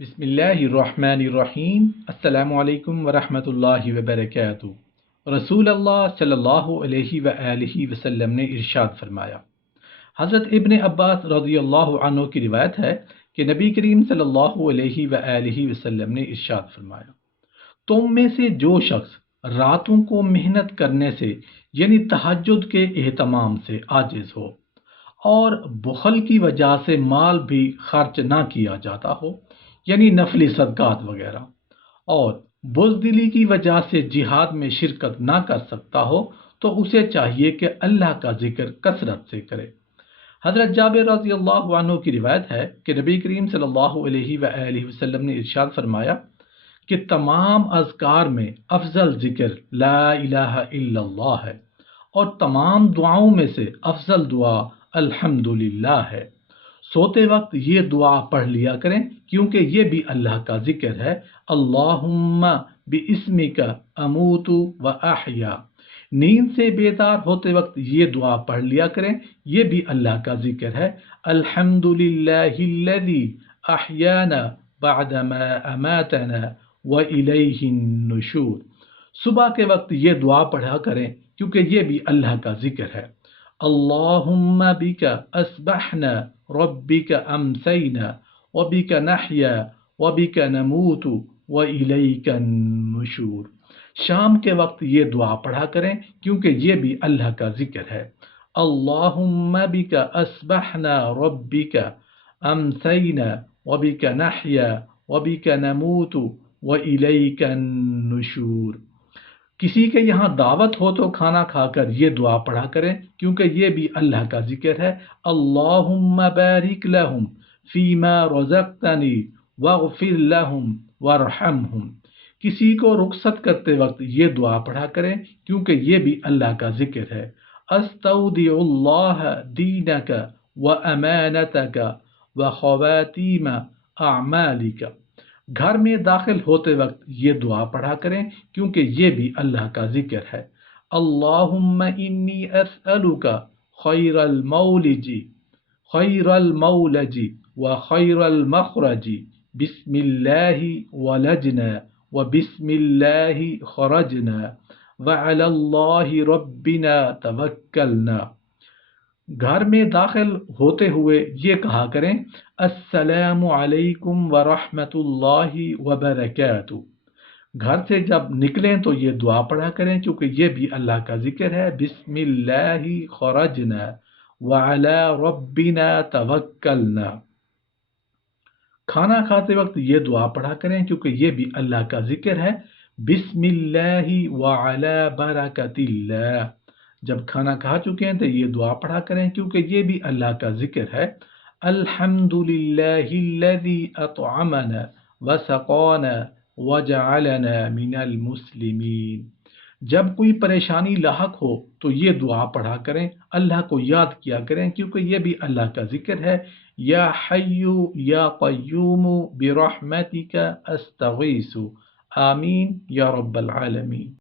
بسم اللہ الرحمن الرحیم۔ السلام علیکم ورحمۃ اللہ وبرکاتہ۔ رسول اللہ صلی اللہ علیہ وآلہ وسلم نے ارشاد فرمایا، حضرت ابن عباس رضی اللہ عنہ کی روایت ہے کہ نبی کریم صلی اللہ علیہ وآلہ وسلم نے ارشاد فرمایا، تم میں سے جو شخص راتوں کو محنت کرنے سے یعنی تہجد کے اہتمام سے عاجز ہو اور بخل کی وجہ سے مال بھی خرچ نہ کیا جاتا ہو یعنی نفلی صدقات وغیرہ، اور بزدلی کی وجہ سے جہاد میں شرکت نہ کر سکتا ہو تو اسے چاہیے کہ اللہ کا ذکر کثرت سے کرے۔ حضرت جابر رضی اللہ عنہ کی روایت ہے کہ نبی کریم صلی اللہ علیہ وآلہ وسلم نے ارشاد فرمایا کہ تمام اذکار میں افضل ذکر لا الہ الا اللہ ہے، اور تمام دعاؤں میں سے افضل دعا الحمدللہ ہے۔ سوتے وقت یہ دعا پڑھ لیا کریں کیونکہ یہ بھی اللہ کا ذکر ہے، اللہم باسمک اموت و احیا۔ نیند سے بیدار ہوتے وقت یہ دعا پڑھ لیا کریں، یہ بھی اللہ کا ذکر ہے، الحمدللہ الذی احیانا بعدما اماتنا والیہ النشور۔ صبح کے وقت یہ دعا پڑھا کریں کیونکہ یہ بھی اللہ کا ذکر ہے، اللہم بک اصبحنا ربک امسینا وبک نحیا وبک نموت والیک النشور۔ شام کے وقت یہ دعا پڑھا کریں کیونکہ یہ بھی اللہ کا ذکر ہے، اللہم بک اصبحنا ربک امسینا وبک نحیا وبک نموت والیک النشور۔ کسی کے یہاں دعوت ہو تو کھانا کھا کر یہ دعا پڑھا کریں کیونکہ یہ بھی اللہ کا ذکر ہے، اللہم بارک لہم فیما رزقتنی واغفر لہم وارحمہم۔ کسی کو رخصت کرتے وقت یہ دعا پڑھا کریں کیونکہ یہ بھی اللہ کا ذکر ہے، استودع اللہ دینک وامانتک وخواتیم اعمالک۔ گھر میں داخل ہوتے وقت یہ دعا پڑھا کریں کیونکہ یہ بھی اللہ کا ذکر ہے، اللہم انی اسألک خیر المولج وخیر المخرج، بسم اللہ ولجنا وبسم اللہ خرجنا وعلی اللہ ربنا توکلنا۔ گھر میں داخل ہوتے ہوئے یہ کہا کریں، السلام علیکم ورحمۃ اللہ وبرکاتہ۔ گھر سے جب نکلیں تو یہ دعا پڑھا کریں کیونکہ یہ بھی اللہ کا ذکر ہے، بسم اللہ خرجنا وعلی ربنا توکلنا۔ کھانا کھاتے وقت یہ دعا پڑھا کریں کیونکہ یہ بھی اللہ کا ذکر ہے، بسم اللہ وعلی برکت اللہ۔ جب کھانا کھا چکے ہیں تو یہ دعا پڑھا کریں کیونکہ یہ بھی اللہ کا ذکر ہے، الحمدللہ الذی اطعمنا وسقانا وجعلنا من المسلمین۔ جب کوئی پریشانی لاحق ہو تو یہ دعا پڑھا کریں، اللہ کو یاد کیا کریں کیونکہ یہ بھی اللہ کا ذکر ہے، یا حی یا قیوم برحمتک استغیث، آمین یا رب العالمین۔